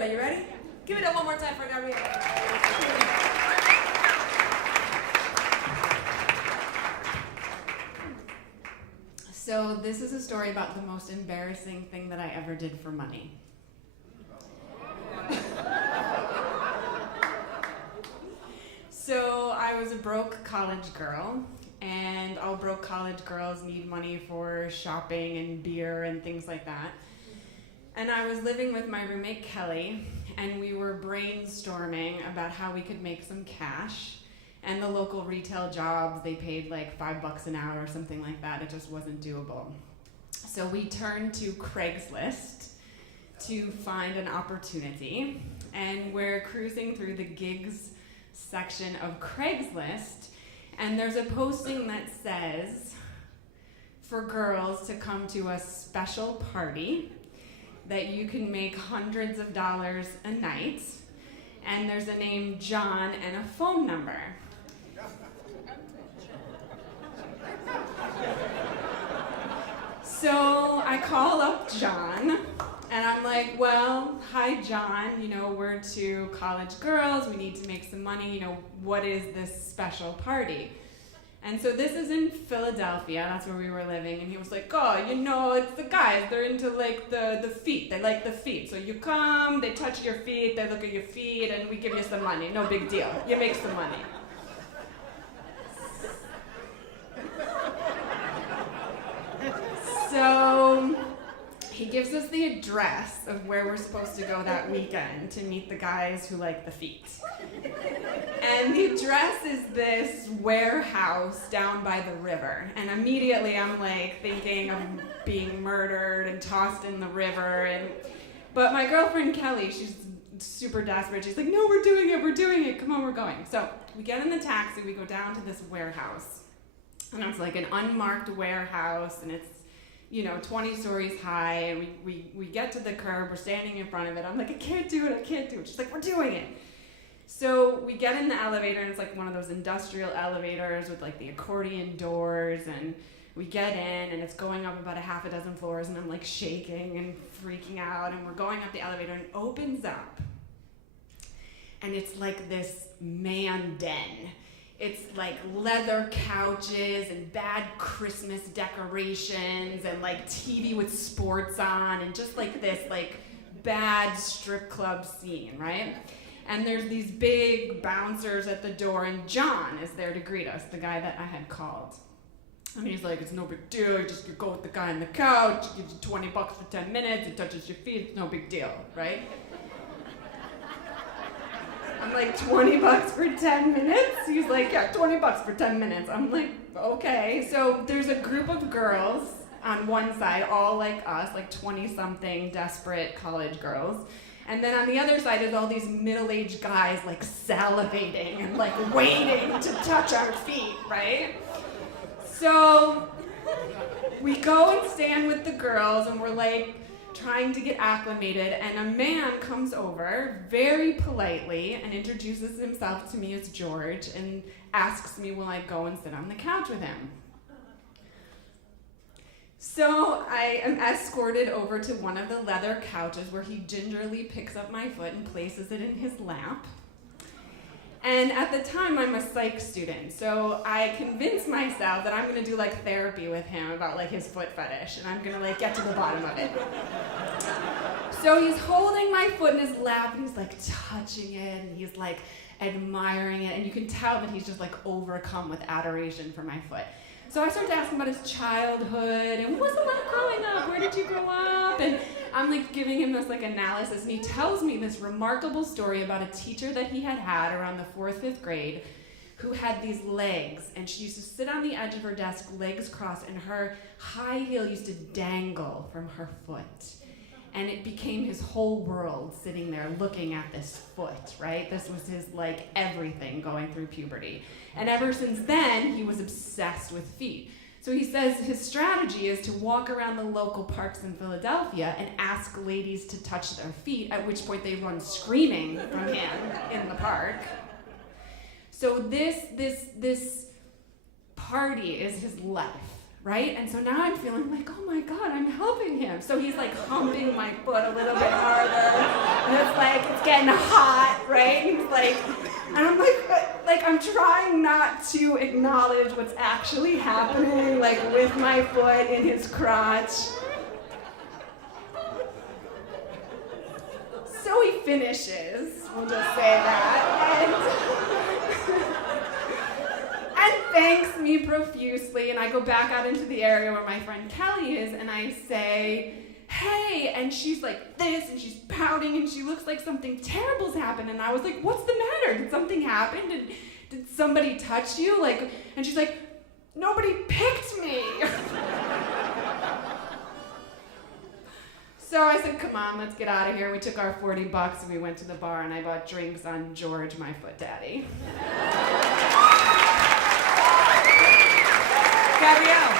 Gabriela. You ready? Give it up one more time for Gabriela. So this is a story about the most embarrassing thing that I ever did for money. So I was a broke college girl, and all broke college girls need money for shopping and beer and things like that. And I was living with my roommate Kelly, and we were brainstorming about how we could make some cash. And the local retail jobs, they paid like $5 an hour or something like that. It just wasn't doable. So we turned to Craigslist to find an opportunity. And we're cruising through the gigs section of Craigslist. And there's a posting that says, for girls to come to a special party that you can make hundreds of dollars a night. And there's a name John and a phone number. So I call up John, and I'm like, well, hi John, we're two college girls, we need to make some money, what is this special party? And so this is in Philadelphia, that's where we were living, and he was like, oh, it's the guys, they're into like the feet, they like the feet. So you come, they touch your feet, they look at your feet, and we give you some money, no big deal, you make some money. So he gives us the address of where we're supposed to go that weekend to meet the guys who like the feet. And the address is this warehouse down by the river. And immediately I'm like thinking of being murdered and tossed in the river. But my girlfriend Kelly, she's super desperate. She's like, no, we're doing it. Come on, we're going. So we get in the taxi, we go down to this warehouse. And it's like an unmarked warehouse, and it's 20 stories high, and we get to the curb, we're standing in front of it. I'm like, I can't do it. She's like, we're doing it. So we get in the elevator, and it's like one of those industrial elevators with like the accordion doors, and we get in, and it's going up about a half a dozen floors, and I'm like shaking and freaking out, and we're going up the elevator, and it opens up, and it's like this man den. It's like leather couches and bad Christmas decorations and like TV with sports on and just like this like bad strip club scene, right? And there's these big bouncers at the door, and John is there to greet us, the guy that I had called. And he's like, it's no big deal, you go with the guy on the couch, he gives you $20 for 10 minutes, he touches your feet, it's no big deal, right? I'm like, $20 for 10 minutes? He's like, yeah, $20 for 10 minutes. I'm like, okay. So there's a group of girls on one side, all like us, like 20-something desperate college girls. And then on the other side is all these middle-aged guys like salivating and like waiting to touch our feet, right? So we go and stand with the girls, and we're like, trying to get acclimated, and a man comes over very politely and introduces himself to me as George and asks me will I go and sit on the couch with him. So I am escorted over to one of the leather couches where he gingerly picks up my foot and places it in his lap. And at the time, I'm a psych student, so I convinced myself that I'm gonna do like therapy with him about like his foot fetish, and I'm gonna like get to the bottom of it. So he's holding my foot in his lap, and he's like touching it, and he's like admiring it, and you can tell that he's just like overcome with adoration for my foot. So I started asking about his childhood, and what was it like growing up? Where did you grow up? And I'm like giving him this like analysis, and he tells me this remarkable story about a teacher that he had around the 4th, 5th grade who had these legs, and she used to sit on the edge of her desk, legs crossed, and her high heel used to dangle from her foot. And it became his whole world sitting there looking at this foot, right? This was his like everything going through puberty. And ever since then, he was obsessed with feet. So he says his strategy is to walk around the local parks in Philadelphia and ask ladies to touch their feet, at which point they run screaming from him in the park. So this party is his life, right? And so now I'm feeling like, oh my God, I'm helping him. So he's like humping my foot a little bit harder. And it's like, it's getting hot, right? And he's like, and I'm like I'm trying not to acknowledge what's actually happening, like with my foot in his crotch. So he finishes, we'll just say that, and thanks me profusely, and I go back out into the area where my friend Kelly is, and I say, hey, and she's like this, and she's pouting, and she looks like something terrible's happened, and I was like, what's the matter? Did something happen? Did somebody touch you? Like, and she's like, nobody picked me. So I said, come on, let's get out of here. We took our $40 and we went to the bar, and I bought drinks on George, my foot daddy. Gabrielle.